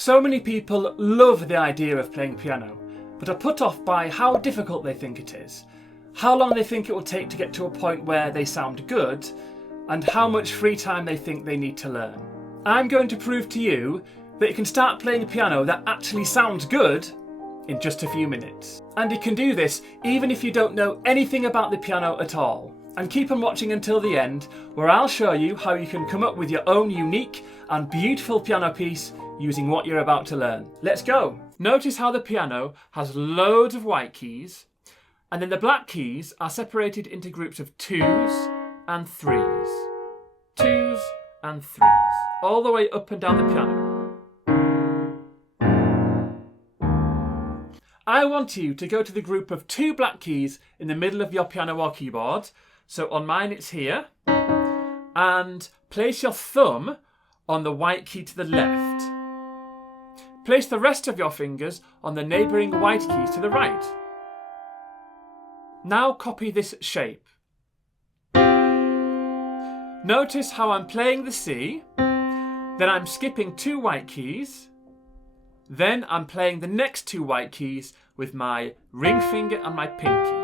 So many people love the idea of playing piano, but are put off by how difficult they think it is, how long they think it will take to get to a point where they sound good, and how much free time they think they need to learn. I'm going to prove to you that you can start playing a piano that actually sounds good in just a few minutes. And you can do this even if you don't know anything about the piano at all. And keep on watching until the end, where I'll show you how you can come up with your own unique and beautiful piano piece using what you're about to learn. Let's go! Notice how the piano has loads of white keys, and then the black keys are separated into groups of 2s and 3s. 2s and 3s, all the way up and down the piano. I want you to go to the group of 2 black keys in the middle of your piano or keyboard. So on mine it's here, and place your thumb on the white key to the left. Place the rest of your fingers on the neighbouring white keys to the right. Now copy this shape. Notice how I'm playing the C, then I'm skipping 2 white keys, then I'm playing the next 2 white keys with my ring finger and my pinky.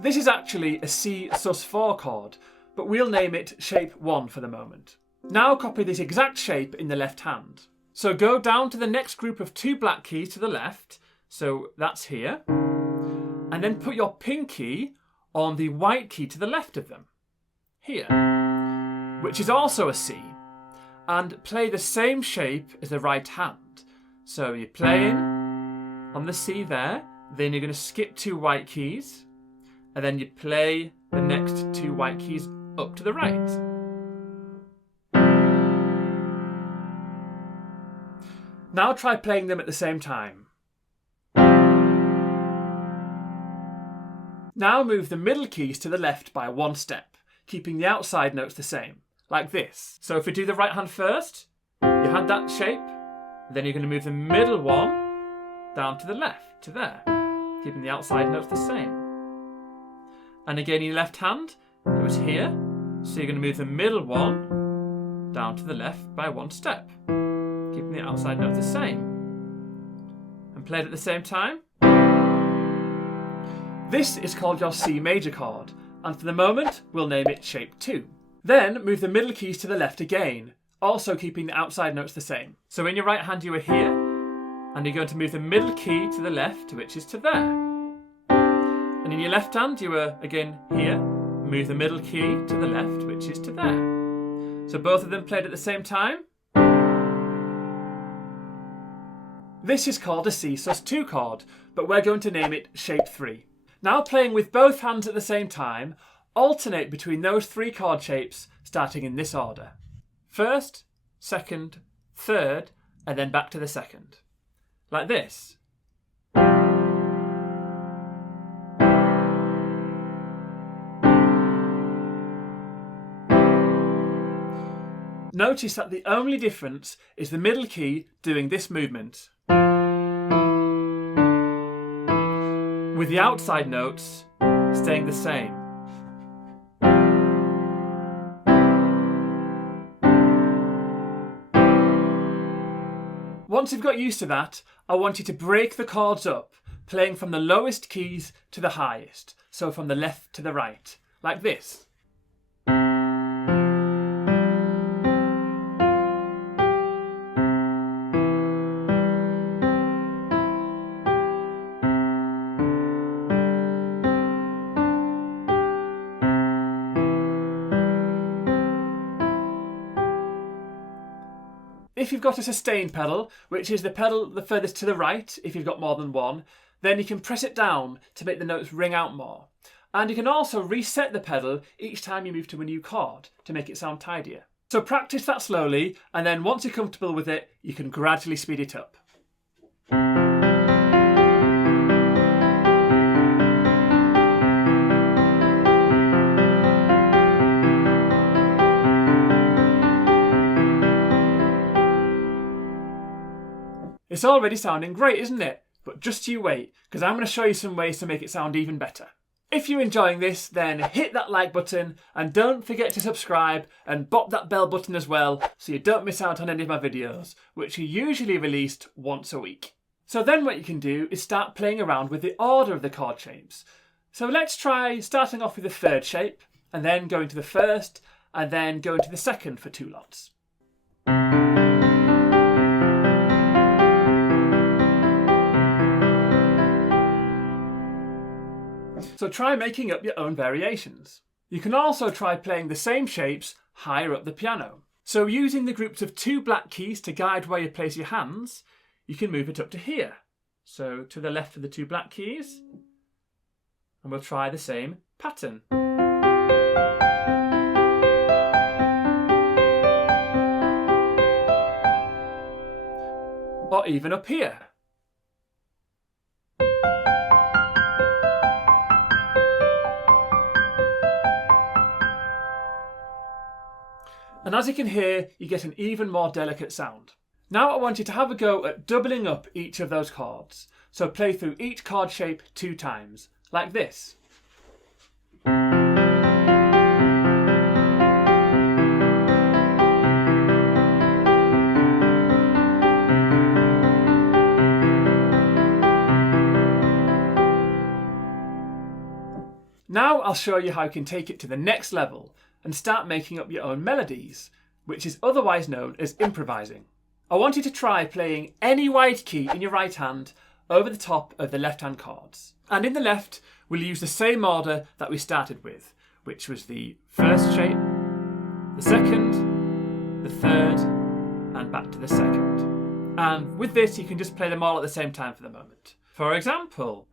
This is actually a C sus4 chord, but we'll name it shape 1 for the moment. Now copy this exact shape in the left hand. So go down to the next group of 2 black keys to the left, so that's here, and then put your pinky on the white key to the left of them, here, which is also a C, and play the same shape as the right hand. So you're playing on the C there, then you're going to skip 2 white keys, and then you play the next 2 white keys up to the right. Now try playing them at the same time. Now move the middle keys to the left by 1 step, keeping the outside notes the same, like this. So if we do the right hand first, you had that shape, then you're going to move the middle one down to the left, to there, keeping the outside notes the same. And again in your left hand, it was here, so you're going to move the middle one down to the left by 1 step, keeping the outside notes the same. And play it at the same time. This is called your C major chord, and for the moment we'll name it shape 2. Then move the middle keys to the left again, also keeping the outside notes the same. So in your right hand you were here, and you're going to move the middle key to the left, which is to there. And in your left hand you were again here, move the middle key to the left, which is to there. So both of them played at the same time. This is called a C sus2 chord, but we're going to name it shape 3. Now playing with both hands at the same time, alternate between those 3 chord shapes starting in this order. First, second, third, and then back to the second. Like this. Notice that the only difference is the middle key doing this movement, with the outside notes staying the same. Once you've got used to that, I want you to break the chords up, playing from the lowest keys to the highest, so from the left to the right, like this. If you've got a sustain pedal, which is the pedal the furthest to the right if you've got more than one, then you can press it down to make the notes ring out more. And you can also reset the pedal each time you move to a new chord to make it sound tidier. So practice that slowly, and then once you're comfortable with it, you can gradually speed it up. It's already sounding great, isn't it? But just you wait, because I'm going to show you some ways to make it sound even better. If you're enjoying this, then hit that like button and don't forget to subscribe and bop that bell button as well so you don't miss out on any of my videos, which are usually released once a week. So then what you can do is start playing around with the order of the chord shapes. So let's try starting off with the third shape and then going to the first and then going to the second for 2 lots. So try making up your own variations. You can also try playing the same shapes higher up the piano. So using the groups of 2 black keys to guide where you place your hands, you can move it up to here. So to the left of the 2 black keys, and we'll try the same pattern. Or even up here. And as you can hear, you get an even more delicate sound. Now I want you to have a go at doubling up each of those chords. So play through each chord shape 2 times, like this. Now I'll show you how you can take it to the next level and start making up your own melodies, which is otherwise known as improvising. I want you to try playing any wide key in your right hand over the top of the left hand chords. And in the left, we'll use the same order that we started with, which was the first shape, the second, the third, and back to the second. And with this, you can just play them all at the same time for the moment. For example,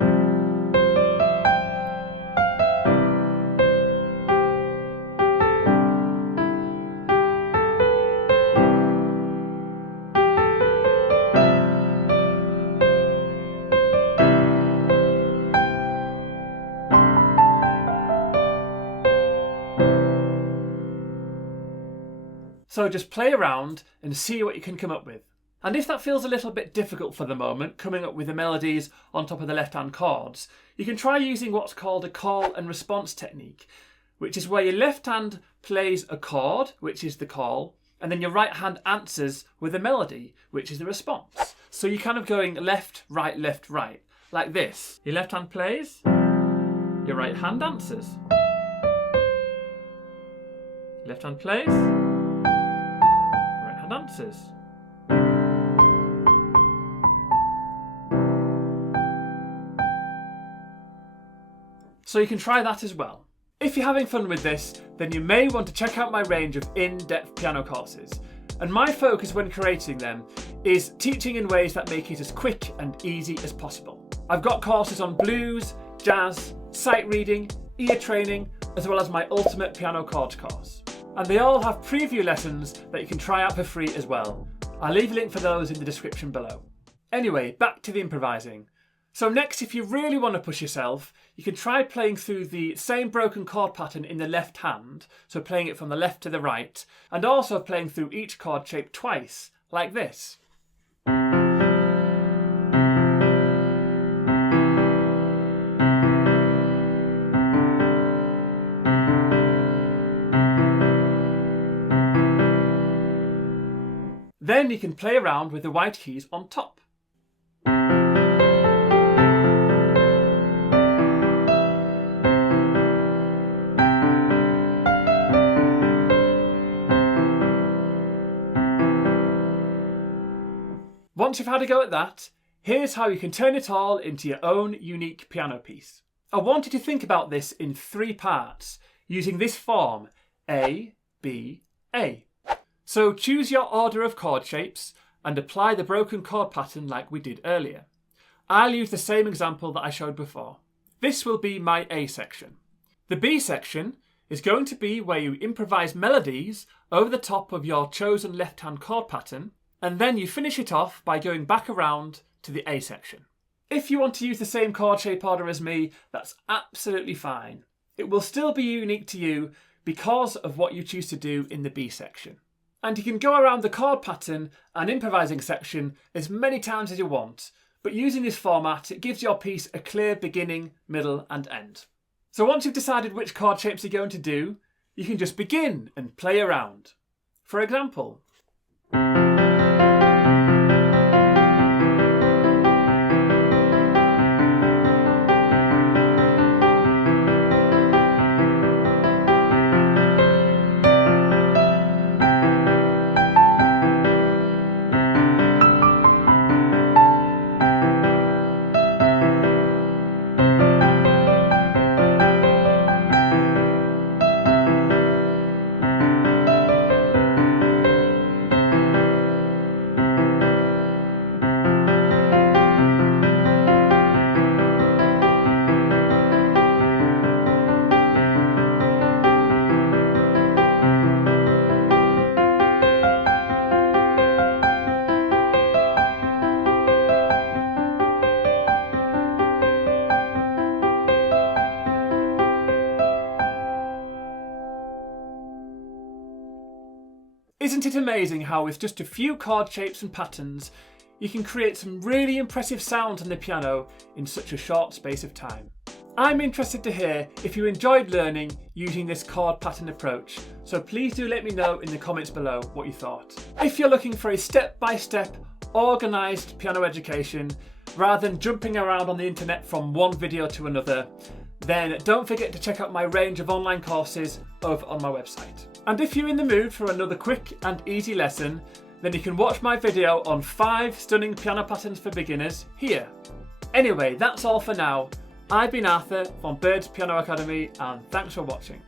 so just play around and see what you can come up with. And if that feels a little bit difficult for the moment, coming up with the melodies on top of the left-hand chords, you can try using what's called a call and response technique, which is where your left hand plays a chord, which is the call, and then your right hand answers with a melody, which is the response. So you're kind of going left, right, like this. Your left hand plays, your right hand answers. Left hand plays, right hand answers. So you can try that as well. If you're having fun with this, then you may want to check out my range of in-depth piano courses. And my focus when creating them is teaching in ways that make it as quick and easy as possible. I've got courses on blues, jazz, sight reading, ear training, as well as my ultimate piano chords course. And they all have preview lessons that you can try out for free as well. I'll leave a link for those in the description below. Anyway, back to the improvising. So next, if you really want to push yourself, you can try playing through the same broken chord pattern in the left hand, so playing it from the left to the right, and also playing through each chord shape twice, like this. Then you can play around with the white keys on top. Once you've had a go at that, here's how you can turn it all into your own unique piano piece. I want you to think about this in 3 parts, using this form, A, B, A. So choose your order of chord shapes and apply the broken chord pattern like we did earlier. I'll use the same example that I showed before. This will be my A section. The B section is going to be where you improvise melodies over the top of your chosen left-hand chord pattern, and then you finish it off by going back around to the A section. If you want to use the same chord shape order as me, that's absolutely fine. It will still be unique to you because of what you choose to do in the B section. And you can go around the chord pattern and improvising section as many times as you want, but using this format, it gives your piece a clear beginning, middle and end. So once you've decided which chord shapes you're going to do, you can just begin and play around. For example, isn't it amazing how with just a few chord shapes and patterns, you can create some really impressive sounds on the piano in such a short space of time? I'm interested to hear if you enjoyed learning using this chord pattern approach, so please do let me know in the comments below what you thought. If you're looking for a step-by-step, organised piano education, rather than jumping around on the internet from one video to another, then don't forget to check out my range of online courses over on my website. And if you're in the mood for another quick and easy lesson, then you can watch my video on 5 stunning piano patterns for beginners here. Anyway, that's all for now. I've been Arthur from Bird's Piano Academy, and thanks for watching.